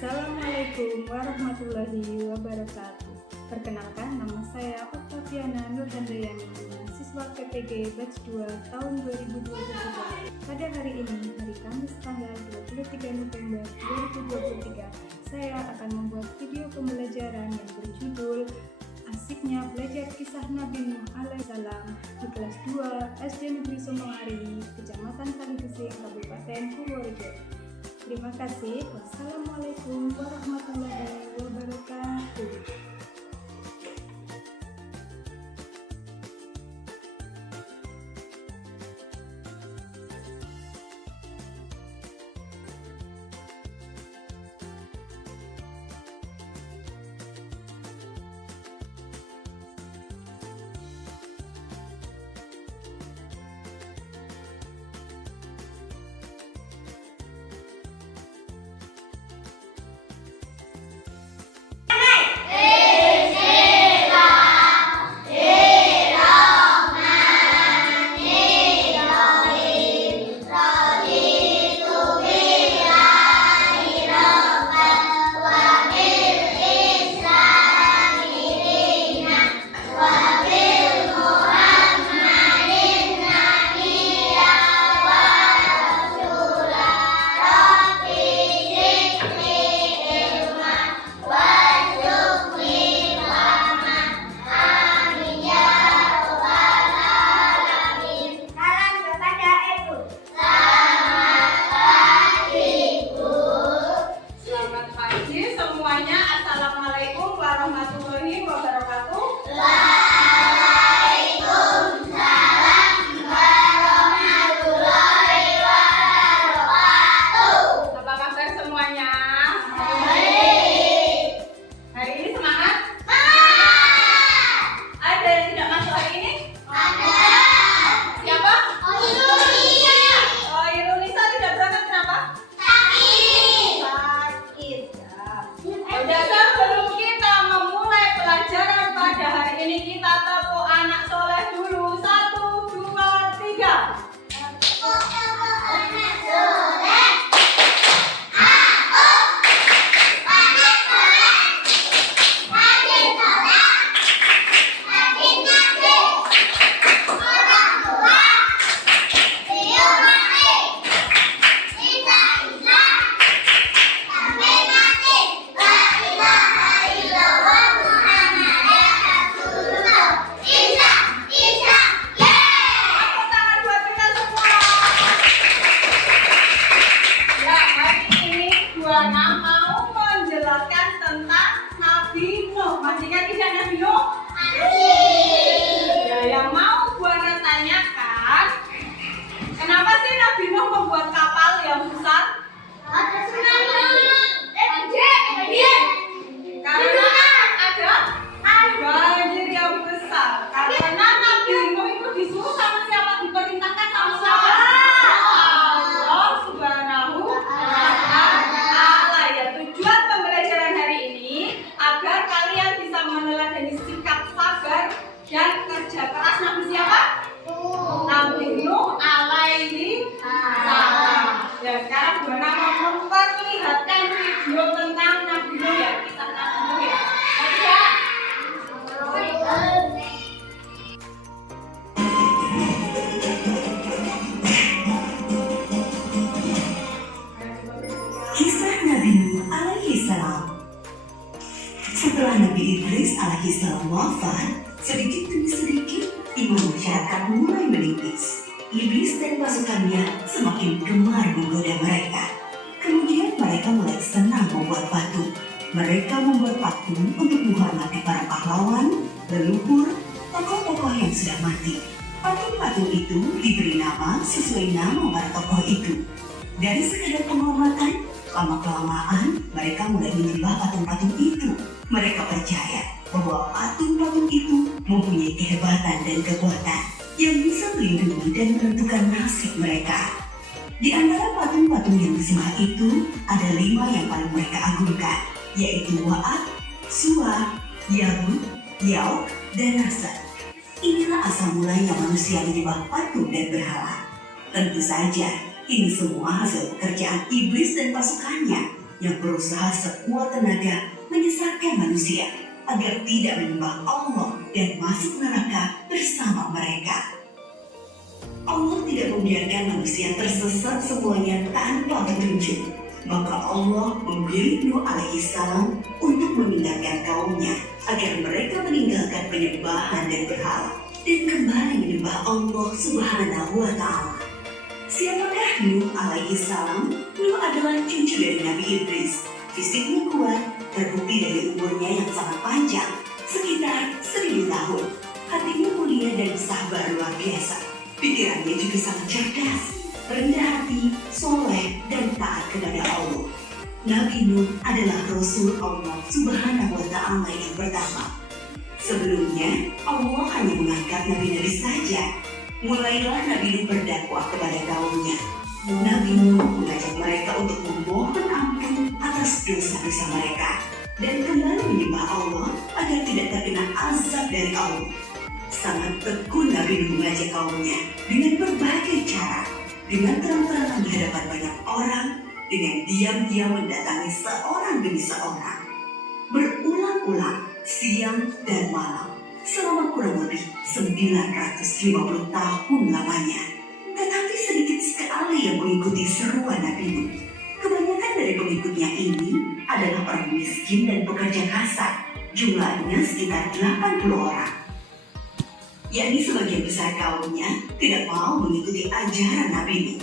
Assalamualaikum warahmatullahi wabarakatuh. Perkenalkan, nama saya Oktaviana Nurhandayani, mahasiswa PPG Batch 2 tahun 2023. Pada hari ini, hari Kamis tanggal 23 November 2023, saya akan membuat video pembelajaran yang berjudul Asiknya Belajar Kisah Nabi Nuh alaihissalam di kelas 2 SD Negeri Somongari, Kecamatan Kaligesing, Kabupaten Purworejo. Terima kasih. Wassalamualaikum warahmatullahi wabarakatuh. Assalamualaikum warahmatullahi wabarakatuh. Waalaikumsalam warahmatullahi wabarakatuh. Apa kabar semuanya? Baik. Hari ini semangat? Semangat. Ada yang tidak masuk hari ini? Ada. Siapa? Indonesia. Oh, Irunisa tidak berangkat kenapa? Sakit. Sakit ya. Udah sebelum kita memulai pelajaran pada hari ini, kita tepuk anak soleh dulu. 1, 2, 3. Tepuk tangan buat kita semua. Ya, hari ini Bu Ana mau menjelaskan tentang Nabi Nuh. Masih ingat kisah Nabi Nuh? Ya, yang mau Bu Ana tanyakan, kenapa sih Nabi Nuh membuat kapal yang besar? Karena ada banjir yang besar. Karena Nabi Nuh itu disuruh sama siapa? Diperintahkan sama siapa? Allah Subhanahu wa Ta'ala. Ya, tujuan pembelajaran hari ini agar kalian bisa meneladani sikap sabar dan kerja keras Nabi siapa? Nabi Nuh alaihi salam. Ya, sekarang Bu Ana mau memperlihatkan video tentang Nabi Nuh ya, kisah Nabi Nuh ya. Oke ya? Kisah Nabi Nuh alaihissalam. Setelah Nabi Idris alaihissalam wafat, sedikit demi sedikit iman masyarakat mulai menipis. Iblis dan pasukannya semakin gemar menggoda mereka. Kemudian mereka mulai senang membuat patung. Mereka membuat patung untuk menghormati para pahlawan, leluhur, tokoh-tokoh yang sudah mati. Patung-patung itu diberi nama sesuai nama para tokoh itu. Dari sekadar penghormatan, lama-kelamaan mereka mulai menyembah patung-patung itu. Mereka percaya bahwa patung-patung itu mempunyai kehebatan dan kekuatan yang bisa melindungi dan menentukan nasib mereka. Di antara patung-patung yang disembah itu, ada 5 yang paling mereka agungkan, yaitu Wa'at, Suwa, Yahud, Yauk, dan Nasr. Inilah asal mulanya manusia menyembah patung dan berhala. Tentu saja, ini semua hasil pekerjaan iblis dan pasukannya. yang berusaha sekuat tenaga menyesatkan manusia agar tidak menyembah Allah dan masuk neraka bersama mereka. Allah tidak membiarkan manusia tersesat semuanya tanpa petunjuk. Maka Allah memilih Nuh alaihissalam untuk memindahkan kaumnya agar mereka meninggalkan penyembahan dan berhala dan kembali menyembah Allah Subhanahu wa Ta'ala. Siapakah Nuh alaihissalam? Nuh adalah cucu dari Nabi Idris. Fisiknya kuat, terbukti dari umurnya yang sangat panjang, sekitar 1000 tahun. Hatinya mulia dan sabar luar biasa. Pikirannya juga sangat cerdas, rendah hati, soleh, dan taat kepada Allah. Nabi Nuh adalah Rasul Allah Subhanahu wa Ta'ala yang pertama. Sebelumnya, Allah hanya mengangkat nabi-nabi saja. Mulailah Nabi Nuh berdakwah kepada kaumnya. Nabi Nuh mengajak mereka untuk memohon ampun atas dosa-dosa mereka dan kembali menyembah Allah agar tidak terkena azab dari Allah. Sangat tekun Nabi Nuh mengajak kaumnya dengan berbagai cara, dengan terang-terangan di hadapan banyak orang, dengan diam-diam mendatangi seorang demi seorang, berulang-ulang siang dan malam selama kurang lebih 950 tahun lamanya. Tetapi sedikit sekali yang mengikuti seruan Nabi Nuh. Kebanyakan dari pengikutnya ini adalah orang miskin dan pekerja kasar. Jumlahnya sekitar 80 orang. Yakni sebagian besar kaumnya tidak mau mengikuti ajaran Nabi Nuh.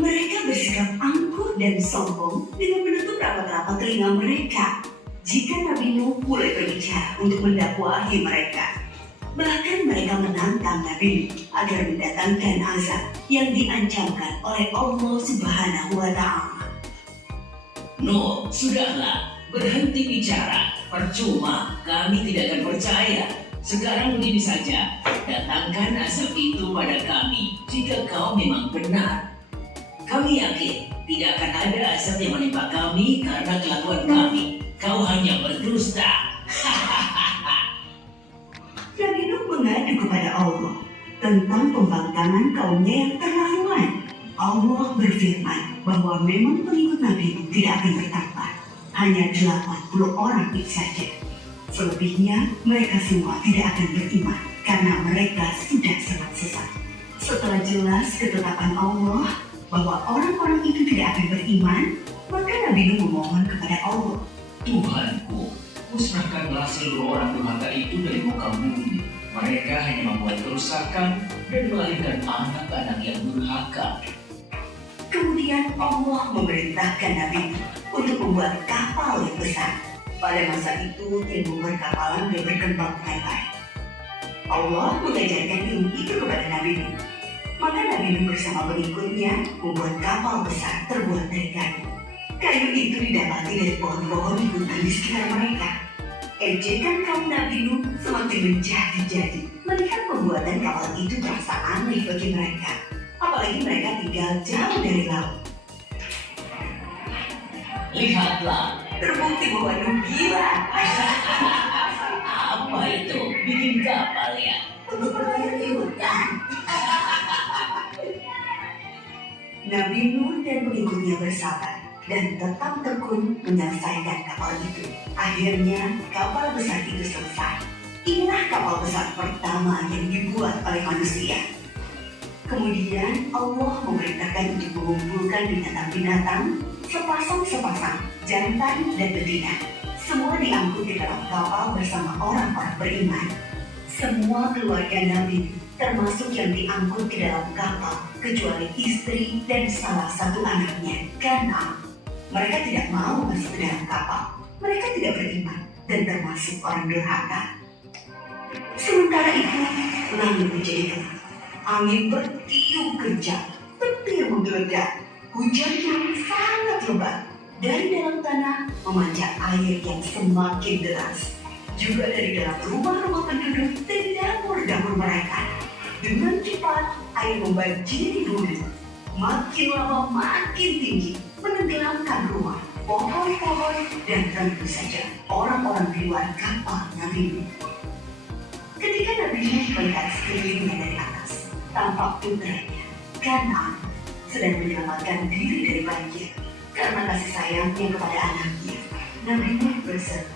Mereka bersikap angkuh dan sombong dengan menutup rapat-rapat telinga mereka jika Nabi Nuh mulai berbicara untuk mendakwahi mereka. Bahkan mereka menantang Nabi Nuh agar mendatangkan azab yang diancamkan oleh Allah Subhanahu wa Ta'ala. Nuh, sudahlah, berhenti bicara. Percuma, kami tidak akan percaya. Sekarang begini saja, datangkan asap itu pada kami jika kau memang benar. Kami yakin tidak akan ada asap yang menimpa kami karena kelakuan kami. Kau hanya berdusta. Nabi Nuh mengadu kepada Allah tentang pembangkangan kaumnya yang terlaluan. Allah berfirman bahwa memang pengikut Nabi Nuh tidak akan bertambah, hanya 80 orang itu saja. Selebihnya mereka semua tidak akan beriman karena mereka sudah sangat sesat. Setelah jelas ketetapan Allah bahwa orang-orang itu tidak akan beriman, maka Nabi Nuh memohon kepada Allah. Tuhanku, musnahkanlah seluruh orang durhaka itu dari muka bumi. Mereka hanya membuat kerusakan dan melahirkan anak-anak yang durhaka. Kemudian Allah memerintahkan Nabi Nuh untuk membuat kapal yang besar. Pada masa itu ilmu perkapalan belum berkembang dengan baik. Allah mengajarkan ilmu itu kepada Nabi Nuh. Maka Nabi Nuh bersama pengikutnya membuat kapal besar terbuat dari kayu. Kayu itu didapati dari pohon-pohon di hutan di sekitar mereka. Ejekan kaum Nabi Nuh semakin menjadi-jadi. Melihat pembuatan kapal itu terasa aneh bagi mereka. Apalagi mereka tinggal jauh dari laut. Lihatlah, Terbukti bahwa Nuh gila. apa itu? Bikin kapal ya? Untuk berlayar di hutan. Nabi Nuh dan pengikutnya bersabar dan tetap tekun menyelesaikan kapal itu. Akhirnya kapal besar itu selesai. Inilah kapal besar pertama yang dibuat oleh manusia. Kemudian Allah memerintahkan untuk mengumpulkan binatang-binatang sepasang-sepasang, jantan dan betina. Semua diangkut di dalam kapal bersama orang-orang beriman. Semua keluarga Nabi, termasuk yang diangkut di dalam kapal, kecuali istri dan salah satu anaknya, Kan'an. Mereka tidak mau masuk ke dalam kapal. Mereka tidak beriman dan termasuk orang durhaka. Sementara itu, langit menjadi gelap. Angin bertiup kencang, petir menggelegar. Hujan yang sangat lebat. Dari dalam tanah memancar air yang semakin deras. Juga dari dalam rumah-rumah penduduk dan dapur-dapur mereka. Dengan cepat, air membanjiri bumi. Makin lama makin tinggi, menenggelamkan rumah, pohon-pohon, dan tentu saja orang-orang di luar kapal Nabi Nuh. Ketika Nabi Nuh melihat sekelilingnya dari atas, tampak putranya, Kan'an, sedang menyelamatkan diri dari banjir. karena kasih sayangnya kepada anaknya. Nabi Nuh berseru,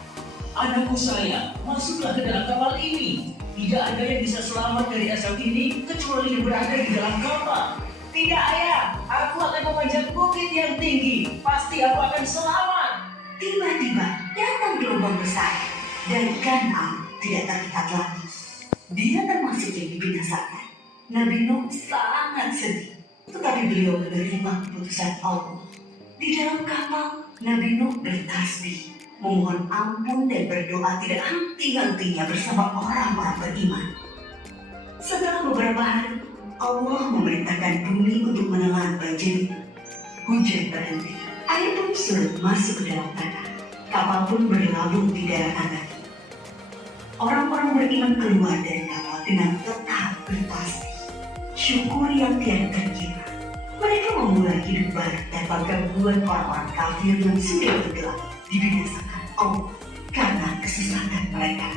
Anakku sayang, masuklah ke dalam kapal ini. Tidak ada yang bisa selamat dari asap ini kecuali yang berada di dalam kapal. Tidak ayah, aku akan memanjat bukit yang tinggi. Pasti aku akan selamat. Tiba-tiba datang gelombang besar dan Kan'an tidak terlihat lagi. Dia termasuk yang dibinasakan. Nabi Nuh sangat sedih, tetapi beliau menerima keputusan Allah. Di dalam kapal, Nabi Nuh bertasbih, memohon ampun dan berdoa tidak henti-hentinya bersama orang-orang beriman. Setelah beberapa hari, Allah memerintahkan bumi untuk menelan banjir. Hujan berhenti, air pun surut masuk ke dalam tanah. Kapal pun berlabuh di daratan lagi. Orang-orang beriman keluar dari kapal dengan tetap bertasbih, syukur yang tiada terkira. Mereka memulai hidup baru tanpa gangguan orang-orang kafir yang sudah tenggelam dibinasakan Allah karena kesesatan mereka.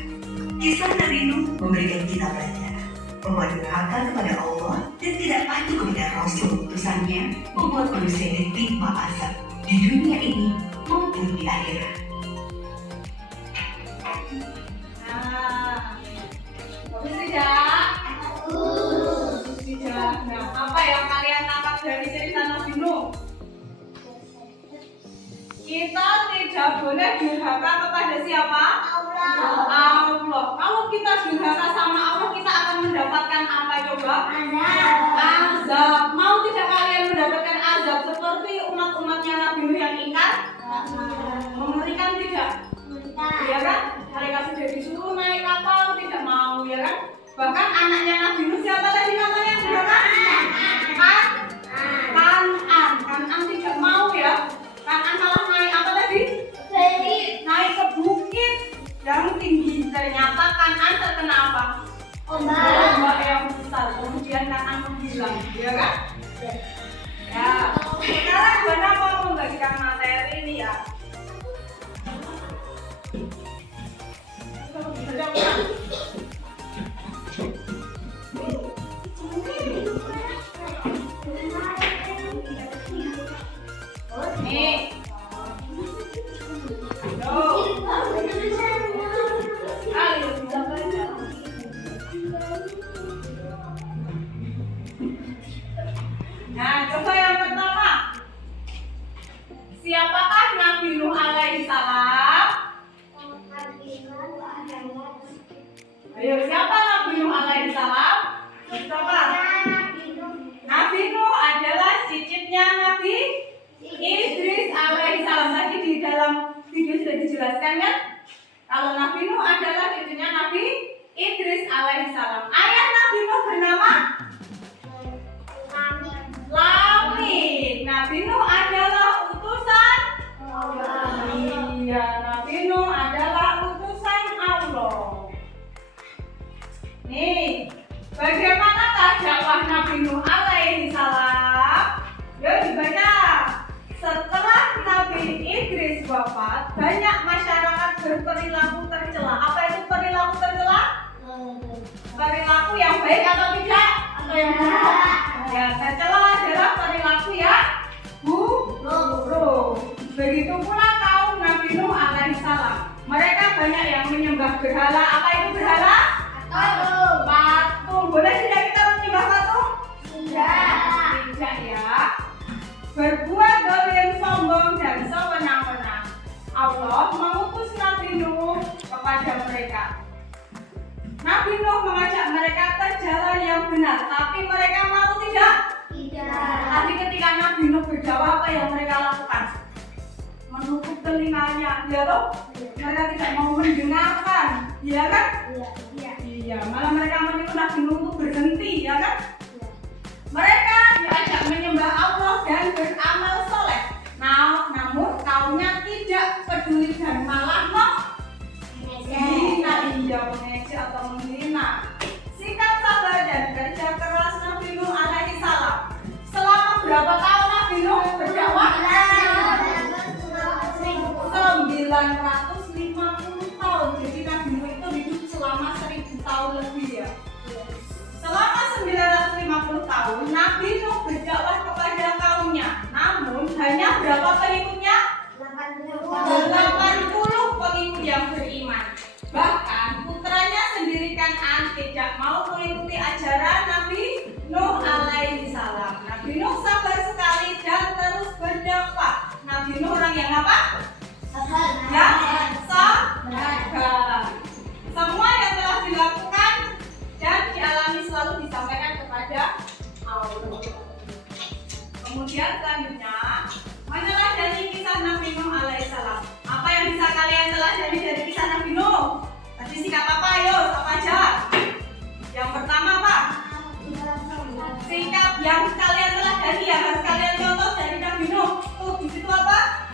Kisah Nabi Nuh memberikan kita pelajaran bahwa durhaka kepada Allah dan tidak patuh kepada Rasul utusannya membuat manusia ditimpa azab di dunia ini maupun di akhirat. Nah, bagus tidak? Bagus tidak. Nah, apa yang kalian tangkap dari cerita Nabi Nuh? Kita tidak boleh durhaka kepada siapa? Allah. Kalau kita durhaka sama Allah, kita akan mendapatkan apa coba? Azab. Mau tidak kalian mendapatkan azab seperti umat-umatnya Nabi Nuh yang ingkar? Mengerikan tidak? Ya kan? Mereka sudah disuruh naik kapal, tidak mau, ya kan? Bahkan anaknya Nabi Nuh siapa tadi namanya? Durhaka? Kan'an tidak mau ya. Kan'an malah naik apa tadi? Naik ke bukit yang tinggi. Ternyata Kan'an terkena apa? Ombak yang besar. Kemudian Kan'an menghilang, ya kan? Ya. Sekarang Bana mau membagikan materi ini ya. Nih. Nah, coba yang pertama. Siapakah Nabi Nuh alaihi salam? Ayo, siapa Nabi Nuh alaihi salam? Siapa? Nabi Nuh adalah cicitnya Nabi Idris alaihi salam. Tadi di dalam video sudah dijelaskan kan? Kalau Nabi Nuh adalah cucunya Nabi Idris alaihi salam. Ayah Nabi Nuh bernama Lamik. Nabi Nuh adalah utusan Allah. Iya, Nabi Nuh adalah utusan Allah. Nih, bagaimanakah dakwah Nabi Nuh alaihi salam? Yuk dibaca. Setelah Nabi Idris wafat, banyak masyarakat berperilaku tercela. Apa itu perilaku tercela? Perilaku yang baik atau tidak? Atau yang buruk? Ya, tercela adalah perilaku yang buruk. Begitu pula kaum Nabi Nuh alaihi salam. Mereka banyak yang menyembah berhala. Apa itu berhala? Patung. Boleh tidak kita menyembah patung? Tidak ya. Berbuat dolim, sombong dan sewenang-wenang. Allah mengutus Nabi Nuh kepada mereka. Nabi Nuh mengajak mereka ke jalan yang benar, tapi mereka mau tidak? Tadi ketika Nabi Nuh berdakwah, apa yang mereka lakukan? Menutup telinganya, ya toh? Mereka tidak mau mendengarkan, ya kan? Iya, malah mereka menyuruh Nabi Nuh untuk berhenti, ya kan? Mereka diajak menyembah Allah dan beramal soleh. Namun kaumnya tidak peduli dan malah mengejek atau menghina. Sikap sabar dan kerja keras Nabi Nuh alaihi salam. Selama berapa tahun Nabi Nuh berdakwah? 950 tahun. Jadi Nabi Nuh itu hidup selama 1000 tahun lebih ya. Selama 950 tahun Nabi Nuh berdakwah kepada kaumnya. Namun hanya berapa Kemudian selanjutnya meneladani kisah Nabi Nuh alaihissalam. Apa yang bisa kalian teladani dari kisah Nabi Nuh? Tadi sikap apa? Ayo, apa aja? Yang pertama apa? Sikap yang kalian teladani yang harus kalian contoh dari Nabi Nuh. Tuh di situ apa?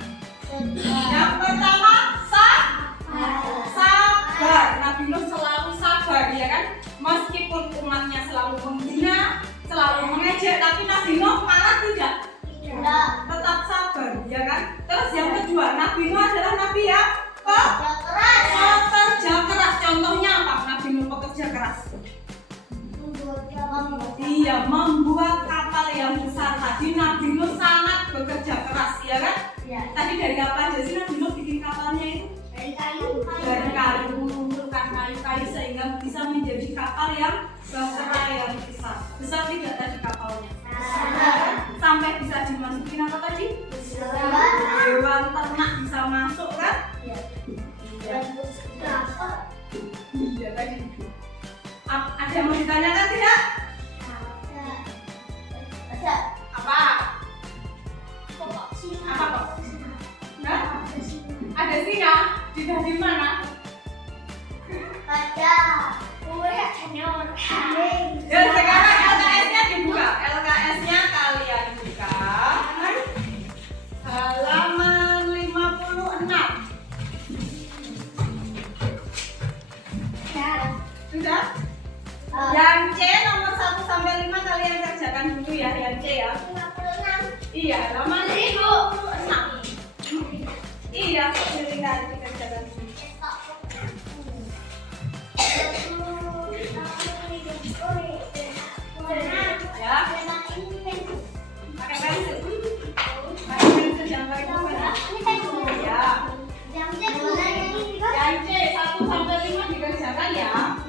Yang pertama sabar. Nabi Nuh selalu sabar, ya kan? Meskipun umatnya selalu menghina, selalu mengejek, tapi Nabi Nuh malah tidak. Tetap sabar, ya kan? Terus yang kedua, Nabi Nuh adalah nabi yang pekerja keras. Contohnya apa? Nabi Nuh pekerja keras. Iya, membuat kapal yang besar. Tadi Nabi Nuh sangat bekerja keras, ya kan? Tadi dari apa aja sih Nabi Nuh bikin kapalnya itu? Dari kayu, mengumpulkan kayu-kayu sehingga bisa menjadi kapal yang bahtera yang besar. Besar tidak tadi kapalnya? Sampai bisa dimasukin apa tadi? Hewan ternak bisa masuk kan? Iya tadi. Ada yang mau ditanyakan tidak? Apa? Apa kok? Nah? Ada singa? Di mana? Ya sekarang LKS-nya dibuka. LKS-nya kalian buka. Halaman 56. Sudah? Yang C nomor 1 sampai 5 kalian kerjakan dulu ya, yang C ya. Iya, halaman 56. Iya, tinggal dikerjakan dulu. Ya. Pakai pensil. Pakai pensil yang pakai bukan. Ya. Yang C 1 sampai 5 dikerjakan ya.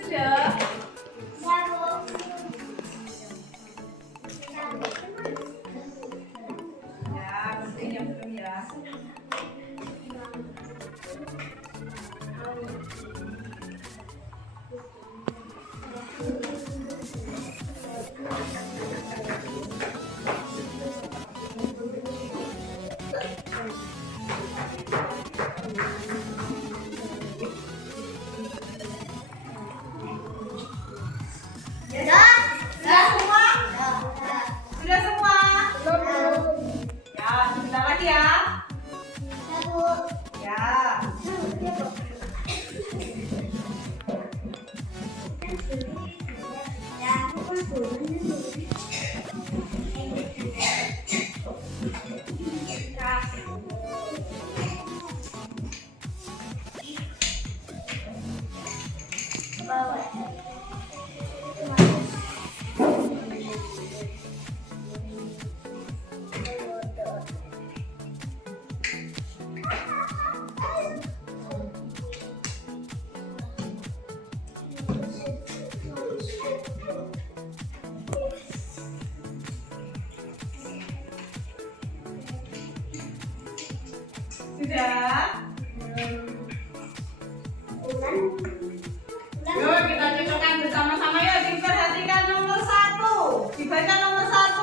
Sudah. Ya, pentingnya belum ya. Sudah semua? Sudah semua? Ya, sebentar lagi ya. Ya. Sudah? Yuk kita cocokkan bersama-sama, yuk diperhatikan nomor 1. Dibaca nomor 1.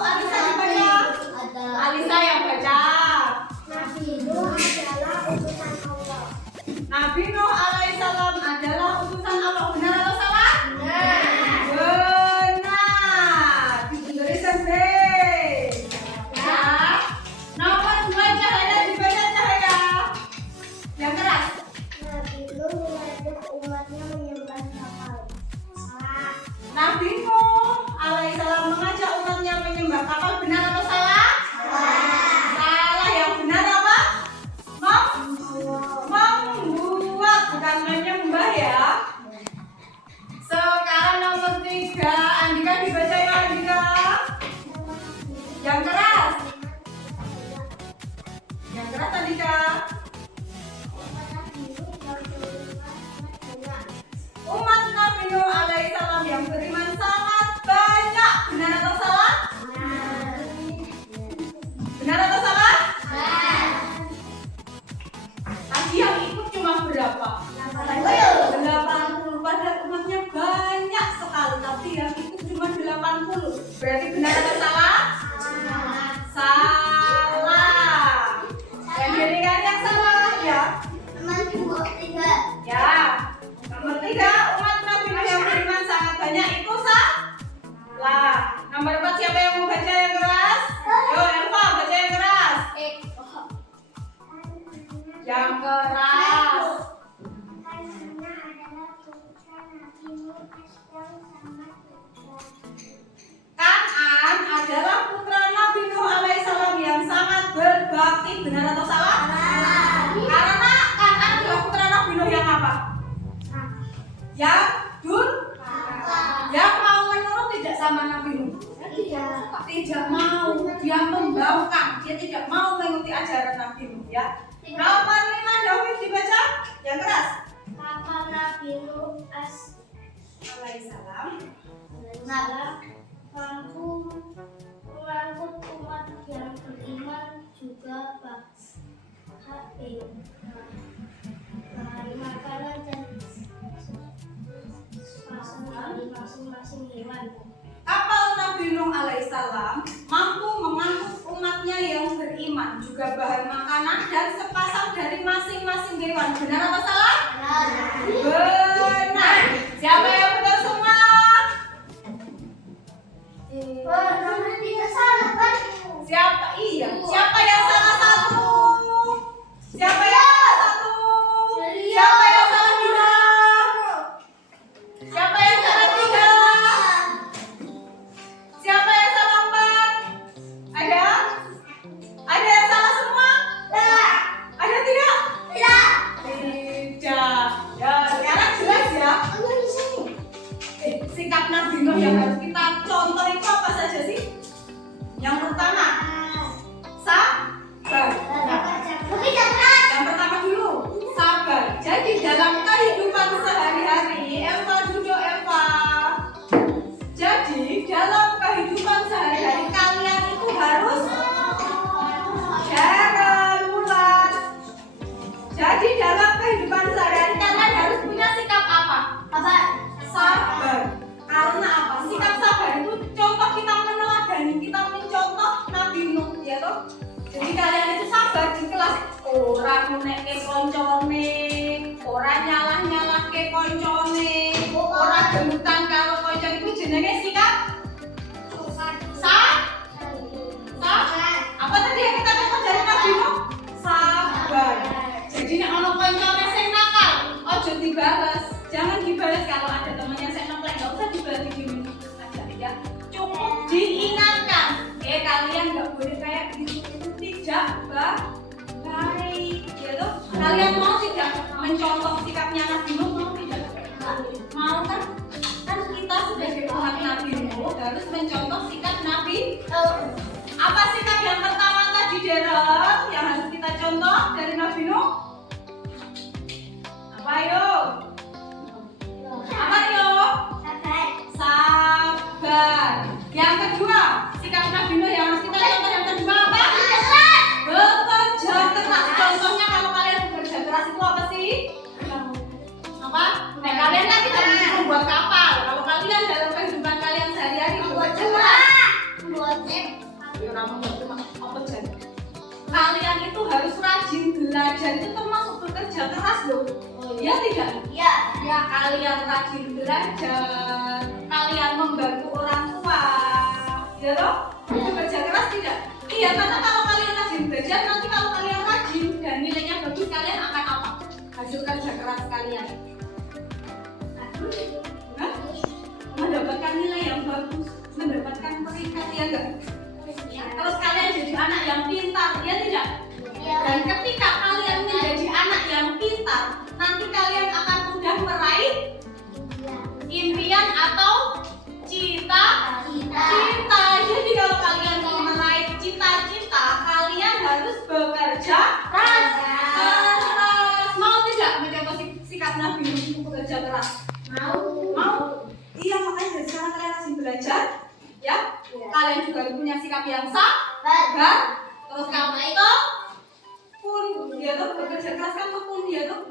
Alisa dibaca. Alisa yang baca. Nabi Nuh alaihissalam adalah utusan Allah. Benar atau salah? Benar. menambah kapal, benar atau salah? Salah. Yang benar apa? Membuat, bukan menyembah ya. Sekarang nomor 3, Andika dibaca ya Andika. Yang keras. Yang keras Andika. Umat Nabi Nuh alaihissalam yang beriman sangat banyak. Benar atau salah? Benar atau salah? Tadi yang ikut cuma berapa? 80. Padahal umatnya banyak sekali, tapi yang ikut cuma 80. Berarti benar atau salah? Salah. Yang kiri kan yang salah ya? Ya. Nomor 3, umat Nabi Nuh yang beriman sangat banyak itu salah. Nomor 4, siapa yang mau baca yang keras? Yo, Elva, baca yang keras. Yang keras. Kan'an adalah putra Nabi Nuh alaihissalam yang sangat berbakti. Benar atau salah? Karena Kan'an adalah putra Nabi Nuh yang apa? Yang yang mau menurut tidak sama Nabi Nuh. Tidak mau, dia membangkang, dia tidak mau mengikuti ajaran Nabi Nuh ya. Nomor 5, David dibaca yang keras. Kapal Nabi Nuh alaihissalam mampu mengangkut umat yang beriman juga bahan makanan dan dari masing-masing hewan. Kapal Nabi Nuh alaihissalam mampu mengangkut umatnya yang beriman, juga bahan makanan dan sepasang dari masing-masing hewan. Benar atau salah? Benar. Siapa yang benar semua? Nomor 3 salah kan? Siapa? Iya. Siapa yang salah 1? Siapa yang salah 1? Siapa yang salah 2? Siapa yang salah 3? Siapa yang salah 4? Ada? Ada yang salah semua? Ada tidak? Tidak. Ya, sekarang jelas ya. Sikap Nabi Nuh yang harus kita contoh itu apa saja sih? Yang pertama, sabar. Nah, yang pertama dulu, sabar. Jadi dalam kehidupan sehari-hari, Elva duduk Elva. Jadi dalam kehidupan sehari-hari kalian itu harus jangan ulat. Jadi dalam kehidupan sehari-hari kalian harus punya sikap apa? Sabar. Karena apa? Sikap sabar itu contoh kita meneladani, kita mencontoh Nabi Nuh, ya toh. Jadi kalian itu sabar di kelas, orang menekke koncone, orang nyalah ke koncone, orang gemutan kalau koncone itu jenenge sikap apa tadi yang kita dapat dari Nabi Nuh? Sabar. Jadi nek ono koncone sing nakal, ojo dibalas. Jangan dibalas kalau ada temannya saya ngeplek, nggak usah dibalas di minum aja ya. Cukup diingatkan, kalian nggak boleh kayak gitu, itu tidak baik, ya toh. Kalian mau tidak mencontoh sikapnya Nabi Nuh? Mau tidak? Mau kan? Kan kita sebagai umat Nabi Nuh harus mencontoh sikap Nabi. Apa sikap yang pertama tadi Derek yang harus kita contoh dari Nabi Nuh? Apa yo? Apa yo? Sabar. Yang kedua, sikap Nabi Nuh yang harus kita contoh yang kedua apa? Bekerja keras. Contohnya kalau kalian bekerja keras itu apa sih? Apa? Nah, kalian kan tidak bisa membuat kapal. Kalau kalian dalam kehidupan kalian sehari-hari bekerja keras, kalian itu harus rajin belajar, itu termasuk bekerja keras loh. Ya tidak? Ya, kalian rajin belajar, kalian membantu orang tua, ya loh? Itu kerja keras tidak? Iya, karena kalau kalian rajin belajar, nanti kalau kalian rajin dan nilainya bagus, kalian akan apa? Hasil kerja keras kalian. Hah? Mendapatkan nilai yang bagus, mendapatkan peringkat, ya enggak? Dan ketika kalian menjadi anak yang pintar, nanti kalian akan mudah meraih impian atau cita-cita. Jadi kalau kalian mau meraih cita-cita, kalian harus bekerja keras. Mau tidak mencoba sikap Nabi Nuh untuk bekerja keras? Mau? Iya, makanya dari sekarang kalian harus belajar, ya. Kalian juga punya sikap yang sabar. Terus kamu itu pun dia tuh bekerja keras kan pun dia tuh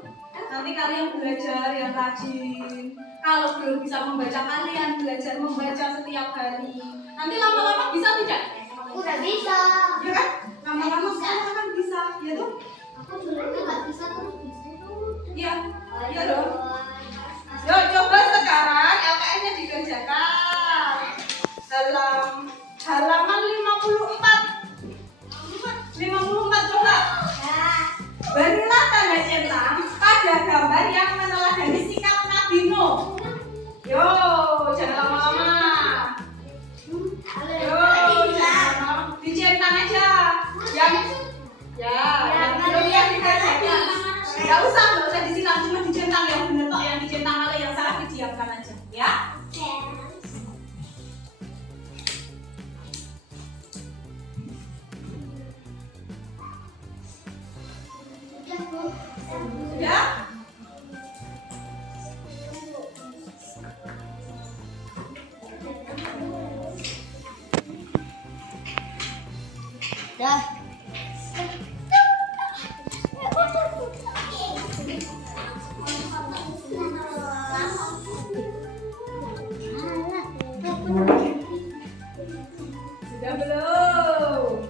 nanti kalian belajar yang rajin. Kalau belum bisa membaca, kalian belajar membaca setiap hari. Nanti lama-lama bisa tidak? Udah bisa. Ya kan? Lama-lama kalian akan bisa, ya tuh? Aku dulunya nggak bisa terus bisa tuh. Iya, iya dong. Yuk coba sekarang LKS-nya dikerjakan dalam halaman 54 coba. Berilah tanda centang pada gambar yang meneladani sikap Nabi Nuh. Yo, jangan lama-lama. Yo, jangan lama-lama. Dicentang aja. Yang belum ya dikerjakan. Gak usah disilang, cuma dicentang yang bener tok, yang dicentang malah yang salah didiamkan aja, ya. Ya. Dah. Sudah belum?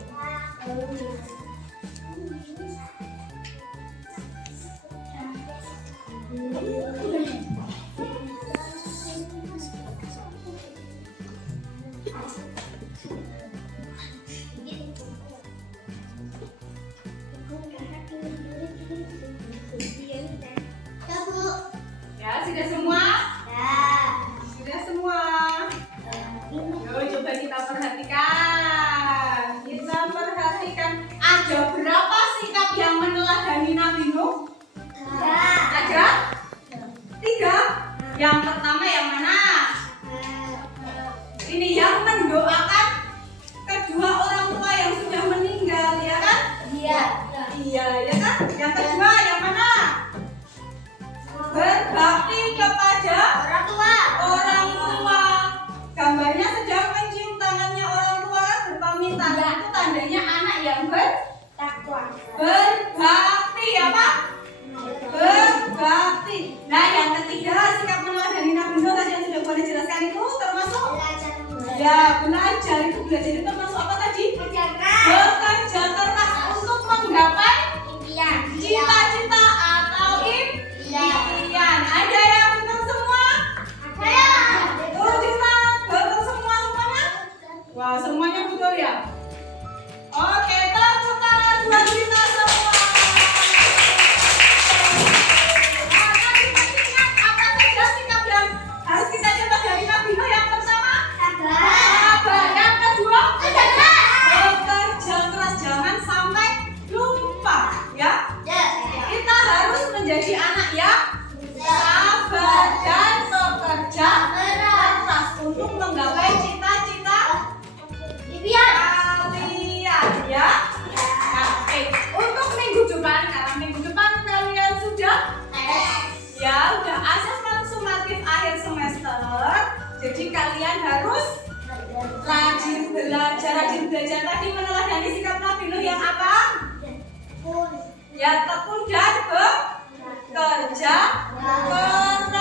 Ya, sudah semua? Sudah semua. Yuk, coba kita perhatikan. Kita perhatikan ada berapa sikap yang meneladani Nabi Nuh? Ada? 3. Yang pertama yang mana? Ini yang mendoakan kedua orang tua yang sudah meninggal, ya kan? Iya, ya kan? Yang kedua yang mana? Berbakti kepada orang tua. Gambarnya sedang mencium tangannya orang tua kan berpamitan. Itu tandanya anak yang berbakti, apa? Berbakti. Nah, yang ketiga sikap meneladani Nabi Nuh tadi yang sudah boleh jelaskan itu termasuk ya belajar. Itu belajar itu termasuk apa tadi? Bekerja keras untuk menggapai cita-cita atau impian. Ada yang benar semua? Betul semuanya? Wah, semuanya betul ya? Oke, tepuk tangan buat kita semua. Nah, tadi masih ingat apa saja sikap yang harus kita coba dari Nabi Nuh? Yang pertama, sabar. Yang kedua, bekerja keras. Jangan sampai lupa, ya. Kita harus menjadi anak yang sabar dan bekerja keras untuk menggapai cita-cita kalian, ya. Untuk minggu depan, karena minggu depan kalian sudah asesmen sumatif akhir semester. Jadi kalian harus rajin belajar tadi meneladani sikap Nabi Nuh yang apa? Ya, tekun dan bekerja keras.